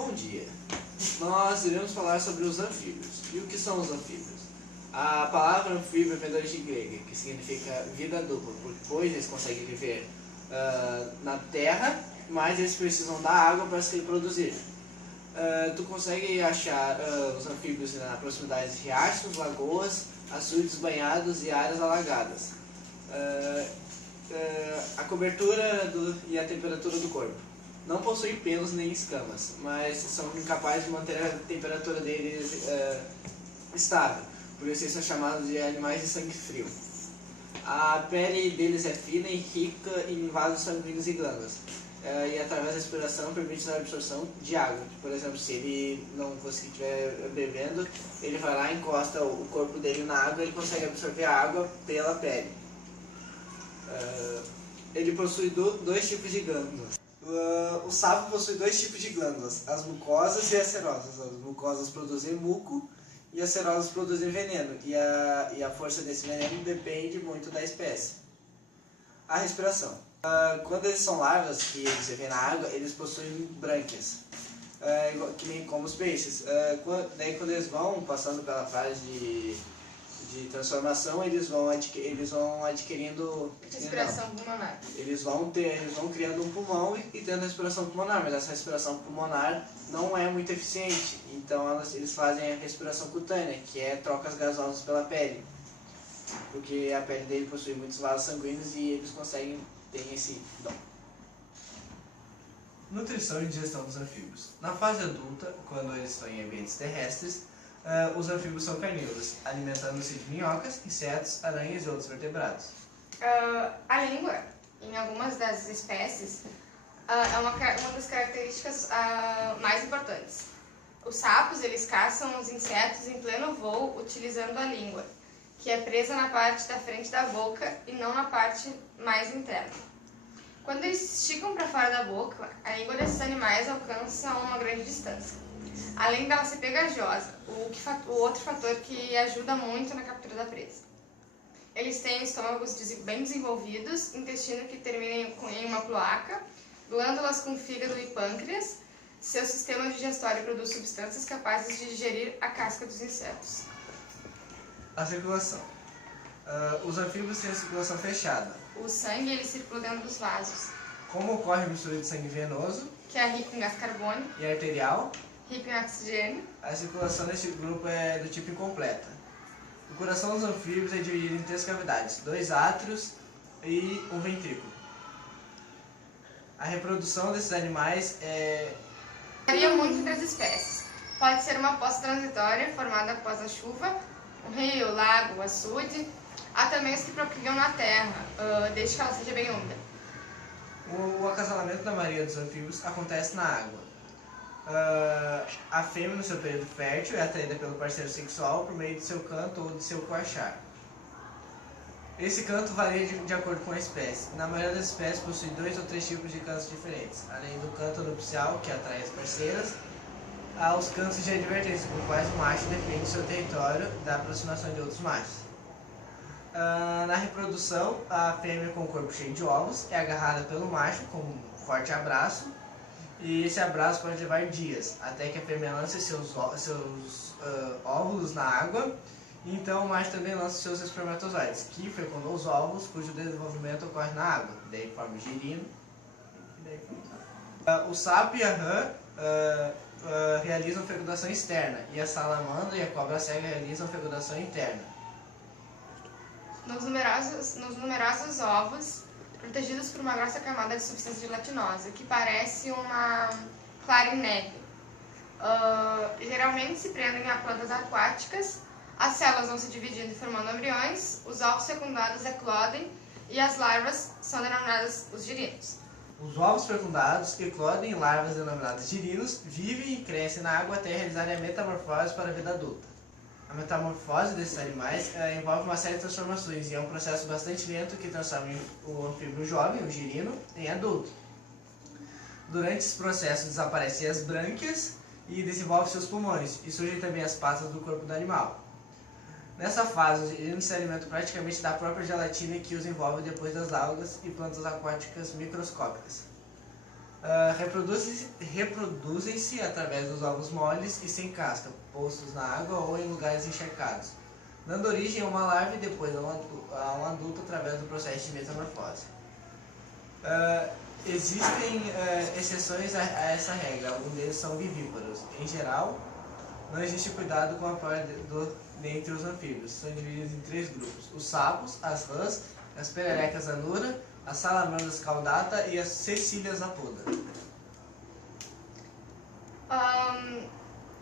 Bom dia! Nós iremos falar sobre os anfíbios. E o que são os anfíbios? A palavra anfíbio vem da origem grega, que significa vida dupla, pois eles conseguem viver na terra, mas eles precisam da água para se reproduzir. Tu consegue achar os anfíbios na proximidade de riachos, lagoas, açudes banhados e áreas alagadas. A cobertura e a temperatura do corpo. Não possuem pelos nem escamas, mas são incapazes de manter a temperatura deles estável, por isso eles são chamados de animais de sangue frio. A pele deles é fina e rica em vasos sanguíneos e glândulas, e através da respiração permite a absorção de água. Por exemplo, se ele não conseguir estiver bebendo, ele vai lá, encosta o corpo dele na água e ele consegue absorver a água pela pele. Ele possui dois tipos de glândulas. O sapo possui dois tipos de glândulas, as mucosas e as serosas. As mucosas produzem muco e as serosas produzem veneno, e a força desse veneno depende muito da espécie. A respiração. Quando eles são larvas, que eles vivem na água, eles possuem brânquias, que nem como os peixes. Daí quando eles vão passando pela fase de transformação, eles vão adquirindo respiração pulmonar. Eles vão criando um pulmão e tendo respiração pulmonar, mas essa respiração pulmonar não é muito eficiente, então eles fazem a respiração cutânea, que é trocas gasosas pela pele, porque a pele dele possui muitos vasos sanguíneos e eles ter esse dom. Nutrição e digestão dos anfíbios. Na fase adulta, quando eles estão em ambientes terrestres, os anfíbios são carnívoros, alimentando-se de minhocas, insetos, aranhas e outros vertebrados. A língua, em algumas das espécies, é uma das características mais importantes. Os sapos, eles caçam os insetos em pleno voo utilizando a língua, que é presa na parte da frente da boca e não na parte mais interna. Quando eles esticam para fora da boca, a língua desses animais alcança uma grande distância. Além dela ser pegajosa, o outro fator que ajuda muito na captura da presa. Eles têm estômagos bem desenvolvidos, intestino que termina em uma cloaca, glândulas com fígado e pâncreas. Seu sistema digestório produz substâncias capazes de digerir a casca dos insetos. A circulação. Os anfíbios têm a circulação fechada. O sangue ele circula dentro dos vasos. Como ocorre a mistura de sangue venoso, que é rico em gás carbônico, e arterial, rico em oxigênio, a circulação desse grupo é do tipo incompleta. O coração dos anfíbios é dividido em 3 cavidades, 2 átrios e um ventrículo. A reprodução desses animais varia muito entre as espécies. Pode ser uma poça transitória formada após a chuva, um rio, lago, açude. Há também os que procriam na terra, desde que ela seja bem úmida. O acasalamento da maioria dos anfíbios acontece na água. A fêmea, no seu período fértil, é atraída pelo parceiro sexual por meio de seu canto ou de seu coachar. Esse canto varia de acordo com a espécie. Na maioria das espécies possui 2 ou 3 tipos de cantos diferentes, além do canto nupcial, que atrai as parceiras, há os cantos de advertência, por quais o macho defende seu território da aproximação de outros machos. Na reprodução, a fêmea com o corpo cheio de ovos é agarrada pelo macho com um forte abraço, e esse abraço pode levar dias, até que a fêmea lance seus óvulos na água, e então o macho também lança seus espermatozoides, que fecundam os ovos, cujo desenvolvimento ocorre na água, daí forma o girino. O sapo e a rã realizam fecundação externa, e a salamandra e a cobra cega realizam fecundação interna. Nos numerosos ovos, protegidos por uma grossa camada de substância gelatinosa, que parece uma clara em neve. Geralmente se prendem a plantas aquáticas, as células vão se dividindo e formando embriões, os ovos fecundados eclodem e as larvas são denominadas os girinos. Os ovos fecundados eclodem em larvas denominadas girinos, vivem e crescem na água até realizarem a metamorfose para a vida adulta. A metamorfose desses animais envolve uma série de transformações e é um processo bastante lento que transforma o anfíbio jovem, o girino, em adulto. Durante esse processo desaparecem as brânquias e desenvolvem seus pulmões, e surgem também as patas do corpo do animal. Nessa fase, os girinos se alimentam praticamente da própria gelatina que os envolve depois das algas e plantas aquáticas microscópicas. Reproduzem-se através dos ovos moles e sem casca, postos na água ou em lugares encharcados, dando origem a uma larva e depois a um adulto através do processo de metamorfose. Existem exceções a essa regra, alguns deles são vivíparos. Em geral, não existe cuidado com a prole dentre os anfíbios. São divididos em 3 grupos: os sapos, as rãs, as pererecas anura, as salamandras caudata e as cecílias apoda.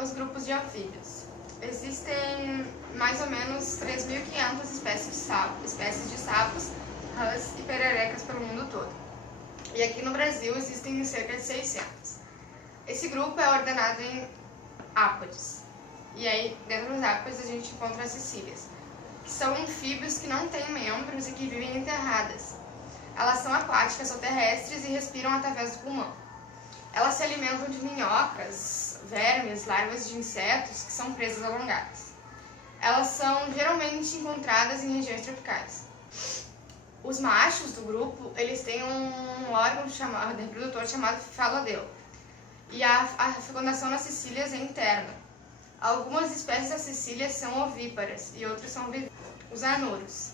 Os grupos de anfíbios. Existem mais ou menos 3.500 espécies de sapos, rãs e pererecas pelo mundo todo. E aqui no Brasil existem cerca de 600. Esse grupo é ordenado em ápodes. E aí, dentro dos ápodes, a gente encontra as cecílias, que são anfíbios que não têm membros e que vivem enterradas. Elas são aquáticas ou terrestres e respiram através do pulmão. Elas se alimentam de minhocas, vermes, larvas de insetos, que são presas alongadas. Elas são geralmente encontradas em regiões tropicais. Os machos do grupo, eles têm um órgão reprodutor chamado falodeu. E a fecundação nas cecílias é interna. Algumas espécies das cecílias são ovíparas e outras são vivíparas. Os anuros.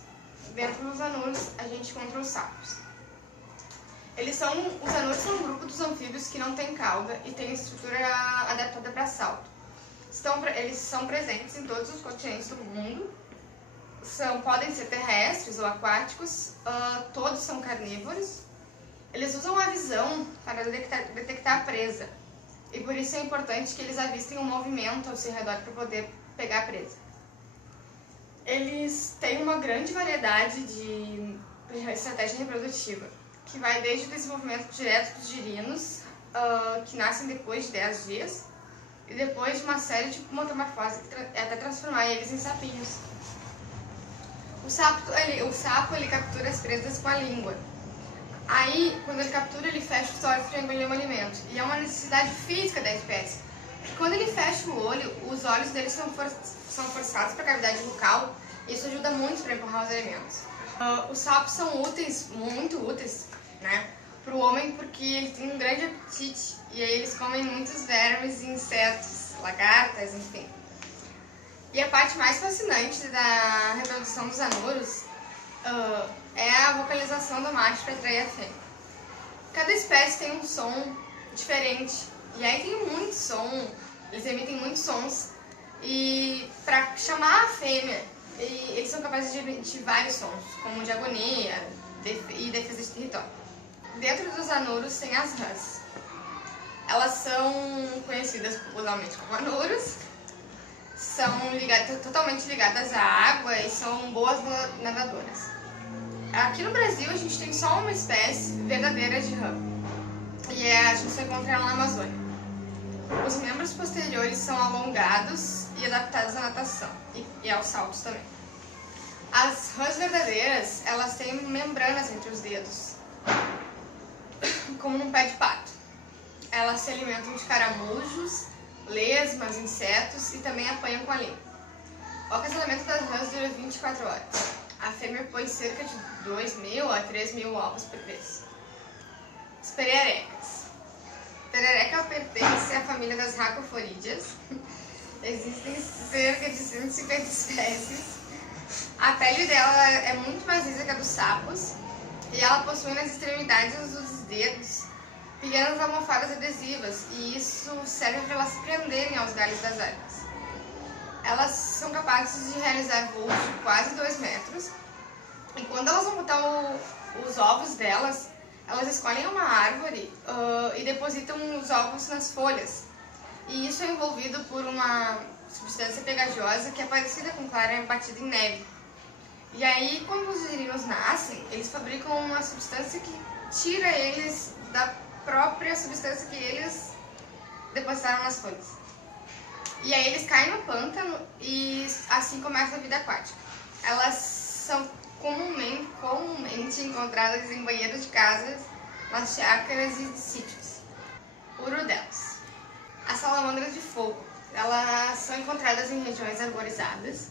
Dentro dos anuros, a gente encontra os sapos. Os anuros são um grupo dos anfíbios que não tem cauda e tem estrutura adaptada para salto. Eles são presentes em todos os continentes do mundo. Podem ser terrestres ou aquáticos, todos são carnívoros. Eles usam a visão para detectar a presa. E por isso é importante que eles avistem um movimento ao seu redor para poder pegar a presa. Eles têm uma grande variedade de estratégia reprodutiva, que vai desde o desenvolvimento direto dos girinos, que nascem depois de 10 dias, e depois de uma série de metamorfoses até transformar eles em sapinhos. O sapo ele captura as presas com a língua. Aí, quando ele captura, ele fecha os olhos para engolir o alimento. E é uma necessidade física da espécie. Quando ele fecha o olho, os olhos dele são forçados para a cavidade bucal, e isso ajuda muito para empurrar os alimentos. Os sapos são úteis, muito úteis, né, para o homem, porque ele tem um grande apetite e aí eles comem muitos vermes, insetos, lagartas, enfim. E a parte mais fascinante da reprodução dos anuros é a vocalização do macho para atrair a fêmea. Cada espécie tem um som diferente e aí tem muito som, eles emitem muitos sons e para chamar a fêmea eles são capazes de emitir vários sons, como de agonia e defesa de território. Dentro dos anuros tem as rãs. Elas são conhecidas popularmente como anuros, são totalmente ligadas à água e são boas nadadoras. Aqui no Brasil a gente tem só uma espécie verdadeira de rã, e a gente só encontra ela na Amazônia. Os membros posteriores são alongados e adaptados à natação e aos saltos também. As rãs verdadeiras, elas têm membranas entre os dedos, como num pé de pato. Elas se alimentam de caramujos, lesmas, insetos e também apanham com a língua. O acasalamento das rãs dura 24 horas. A fêmea põe cerca de 2.000 a 3.000 ovos por vez. As pererecas. A perereca pertence à família das racoforídeas. Existem cerca de 150 espécies. A pele dela é muito mais lisa que a dos sapos e ela possui nas extremidades dos dedos pequenas almofadas adesivas, e isso serve para elas se prenderem aos galhos das árvores. Elas são capazes de realizar voos de quase 2 metros, e quando elas vão botar os ovos delas, elas escolhem uma árvore e depositam os ovos nas folhas. E isso é envolvido por uma substância pegajosa que é parecida com clara batida em neve. E aí, quando os girinos nascem, eles fabricam uma substância que tira eles da própria substância que eles depositaram nas folhas. E aí eles caem no pântano e assim começa a vida aquática. Elas são comumente encontradas em banheiros de casas, nas chácaras e sítios. Urodelas. As salamandras de fogo. Elas são encontradas em regiões arborizadas,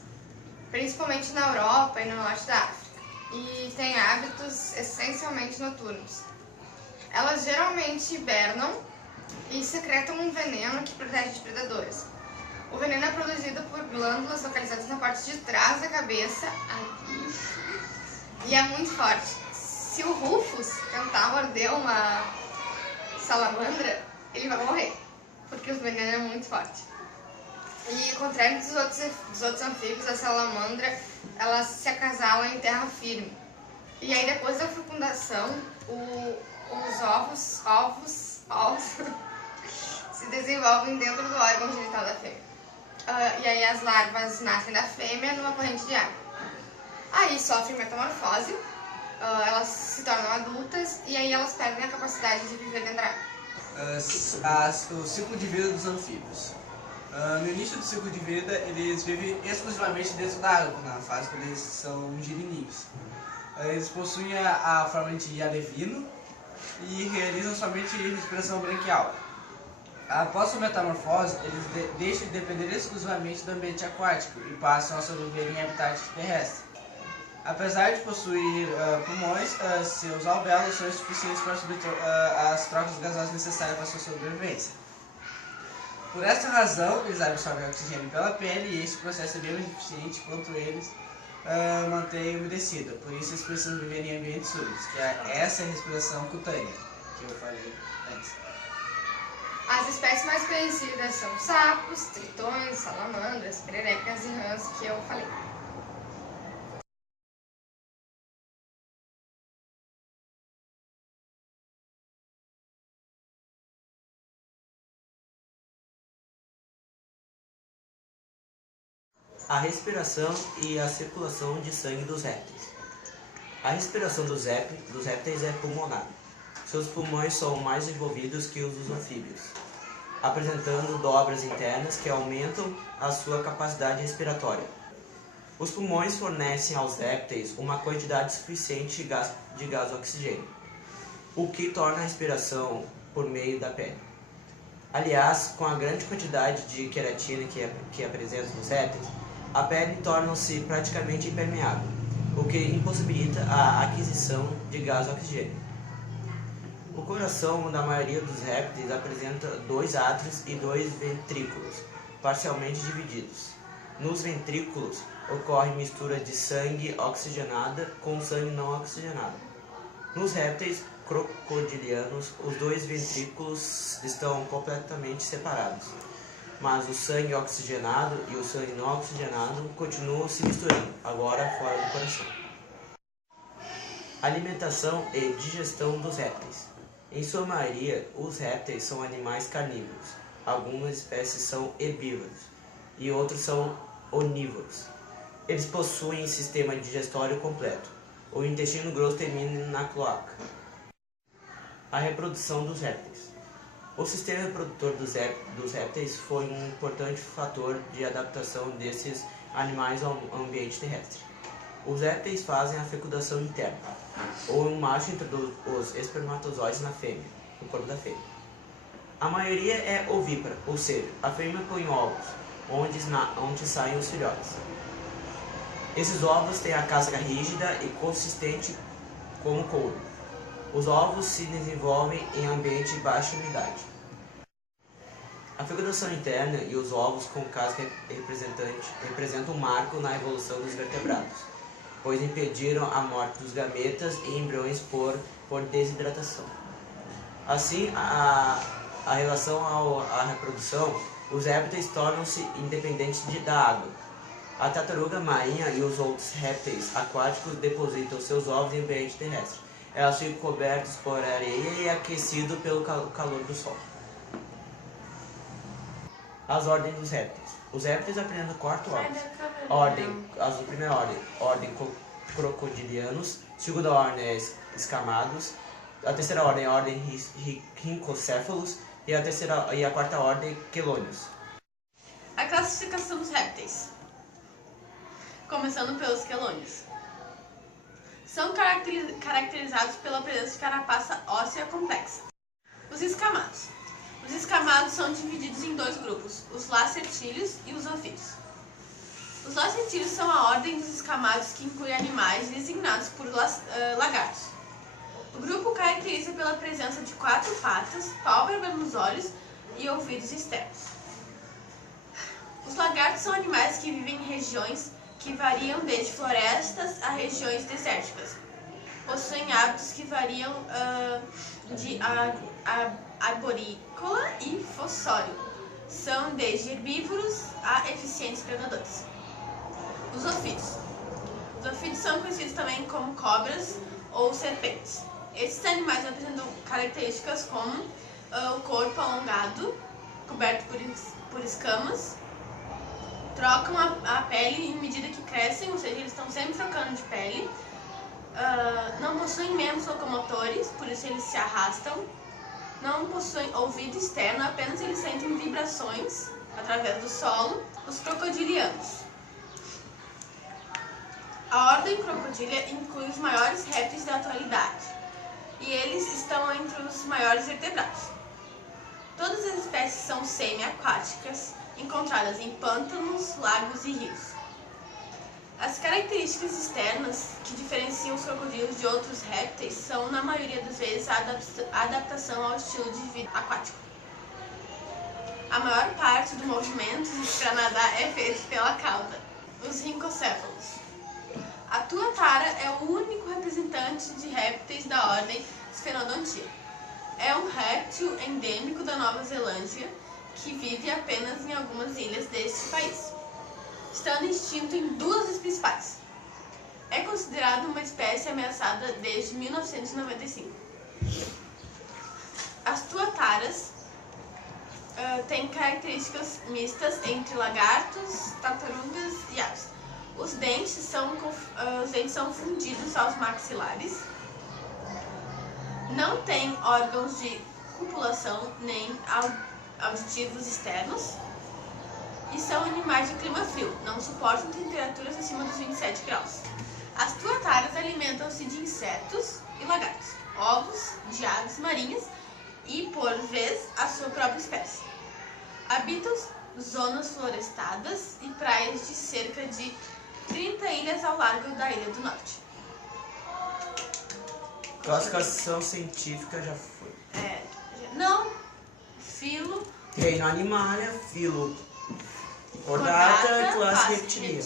principalmente na Europa e no norte da África, e têm hábitos essencialmente noturnos. Elas geralmente hibernam e secretam um veneno que protege de predadores. O veneno é produzido por glândulas localizadas na parte de trás da cabeça, aqui, e é muito forte. Se o Rufus tentar morder uma salamandra, ele vai morrer, porque o veneno é muito forte. E ao contrário dos outros anfíbios, a salamandra, ela se acasala em terra firme. E aí depois da fecundação, os ovos se desenvolvem dentro do órgão genital da fêmea. E aí as larvas nascem da fêmea numa corrente de água. Aí sofrem metamorfose, elas se tornam adultas e aí elas perdem a capacidade de viver dentro da água. O ciclo de vida dos anfíbios. No início do ciclo de vida, eles vivem exclusivamente dentro da água, na fase quando eles são girinins. Eles possuem a forma de alevino e realizam somente respiração branquial. Após sua metamorfose, eles deixam de depender exclusivamente do ambiente aquático e passam a sobreviver em habitat terrestre. Apesar de possuir pulmões, seus alvéolos são insuficientes para as trocas gasosas necessárias para sua sobrevivência. Por essa razão, eles absorvem oxigênio pela pele e este processo é bem mais eficiente quanto eles mantêm umedecida. Por isso, eles precisam viver em ambientes úmidos, que essa é a respiração cutânea, que eu falei antes. As espécies mais conhecidas são sapos, tritões, salamandras, pererecas e rãs, que eu falei. A respiração e a circulação de sangue dos répteis. A respiração dos répteis é pulmonar. Seus pulmões são mais desenvolvidos que os dos anfíbios, apresentando dobras internas que aumentam a sua capacidade respiratória. Os pulmões fornecem aos répteis uma quantidade suficiente de gás oxigênio, o que torna a respiração por meio da pele. Aliás, com a grande quantidade de queratina que apresenta nos répteis, a pele torna-se praticamente impermeável, o que impossibilita a aquisição de gás oxigênio. O coração da maioria dos répteis apresenta 2 átrios e 2 ventrículos, parcialmente divididos. Nos ventrículos ocorre mistura de sangue oxigenada com sangue não oxigenado. Nos répteis crocodilianos, os 2 ventrículos estão completamente separados, mas o sangue oxigenado e o sangue não oxigenado continuam se misturando, agora fora do coração. Alimentação e digestão dos répteis. Em sua maioria, os répteis são animais carnívoros. Algumas espécies são herbívoros e outros são onívoros. Eles possuem sistema digestório completo. O intestino grosso termina na cloaca. A reprodução dos répteis. O sistema reprodutor dos répteis foi um importante fator de adaptação desses animais ao ambiente terrestre. Os répteis fazem a fecundação interna, ou um macho introduz os espermatozoides na fêmea, no corpo da fêmea. A maioria é ovípara, ou seja, a fêmea põe ovos, onde saem os filhotes. Esses ovos têm a casca rígida e consistente como couro. Os ovos se desenvolvem em ambiente de baixa umidade. A fecundação interna e os ovos com casca representam um marco na evolução dos vertebrados, pois impediram a morte dos gametas e embriões por desidratação. Assim, a relação à reprodução, os répteis tornam-se independentes da água. A tartaruga marinha e os outros répteis aquáticos depositam seus ovos em ambiente terrestre. Elas ficam cobertas por areia e aquecidas pelo calor do sol. As ordens dos répteis. Os répteis apresentam 4 ordens. A primeira ordem crocodilianos. Segunda ordem é escamados. A terceira ordem é a ordem rhincocéfalos. E a quarta ordem quelônios. A classificação dos répteis. Começando pelos quelônios. São caracterizados pela presença de carapaça óssea complexa. Os escamados. Os escamados são divididos em 2 grupos, os lacertílios e os anfíbios. Os lacertílios são a ordem dos escamados que inclui animais designados por lagartos. O grupo caracteriza pela presença de 4 patas, pálpebra nos olhos e ouvidos externos. Os lagartos são animais que vivem em regiões que variam desde florestas a regiões desérticas. Possuem hábitos que variam de arborícola e fossório. São desde herbívoros a eficientes predadores. Os ofídeos. Os ofídeos são conhecidos também como cobras ou serpentes. Esses animais apresentam características como o corpo alongado, coberto por escamas, trocam a pele em medida que crescem, ou seja, eles estão sempre trocando de pele, não possuem membros locomotores, por isso eles se arrastam, não possuem ouvido externo, apenas eles sentem vibrações através do solo, os crocodilianos. A ordem Crocodilia inclui os maiores répteis da atualidade, e eles estão entre os maiores vertebrados. Todas as espécies são semi-aquáticas, encontradas em pântanos, lagos e rios. As características externas que diferenciam os crocodilos de outros répteis são, na maioria das vezes, a adaptação ao estilo de vida aquático. A maior parte do movimento para nadar é feito pela cauda, os rincocéfalos. A tuatara é o único representante de répteis da ordem Sphenodontia. É um réptil endêmico da Nova Zelândia que vive apenas em algumas ilhas deste país, estando extinto em 2 principais. É considerado uma espécie ameaçada desde 1995. As tuataras têm características mistas entre lagartos, tartarugas e aves. Os dentes são fundidos aos maxilares, não têm órgãos de copulação nem auditivos externos e são animais de clima frio, não suportam temperaturas acima dos 27 graus. As tuataras alimentam-se de insetos e lagartos, ovos de aves marinhas e, por vez, a sua própria espécie. Habitam zonas florestadas e praias de cerca de 30 ilhas ao largo da Ilha do Norte. Classificação científica já foi. Não. Filo. Reino Animalia, filo Chordata e classe Reptilia.